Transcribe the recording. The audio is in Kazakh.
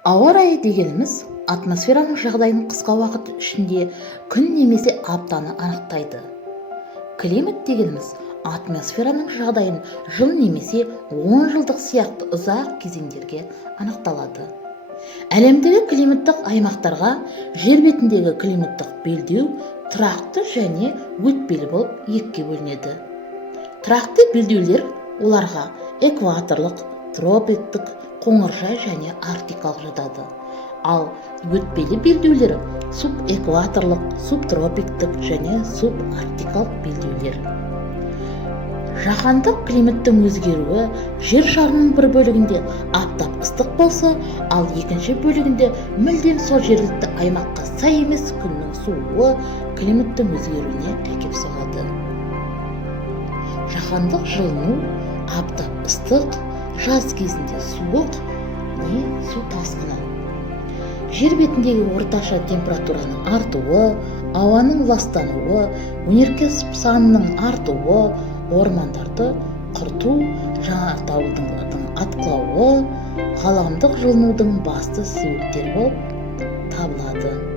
Ауа райы дегеніміз атмосфераның жағдайын қысқа уақыт ішінде күн немесе аптаны анықтайды. Климат дегеніміз атмосфераның жағдайын жыл немесе 10 жылдық сияқты ұзақ кезеңдерге анықталады. Әлемдегі климаттық аймақтарға жер бетіндегі климаттық белдеу тұрақты және өтпелі болып екіге бөлінеді. Тұрақты белдеулер оларға экваторлық, тропиктік, қоңыржай және арктикалық жатады. Ал өтпелі белдеулер субэкваторлық, субтропиктік және субарктикалық белдеулер. Жаһандық климаттың өзгеруі жер шарының бір бөлігінде аптап ыстық болса, ал екінші бөлігінде мүлдем сол жергілікті аймаққа сай емес күннің суығы климаттың өзгеруіне әкеп соғады. Жаһандық жылыну аптап ыстық, жаз кезінде суық не су тасқыны. Жер бетіндегі орташа температураның артуы, ауаның ластануы, өнеркәсіп санының артуы, ормандарды құрту, жанартаулардың атқылауы ғаламдық жылынудың басты себептері болып табылады.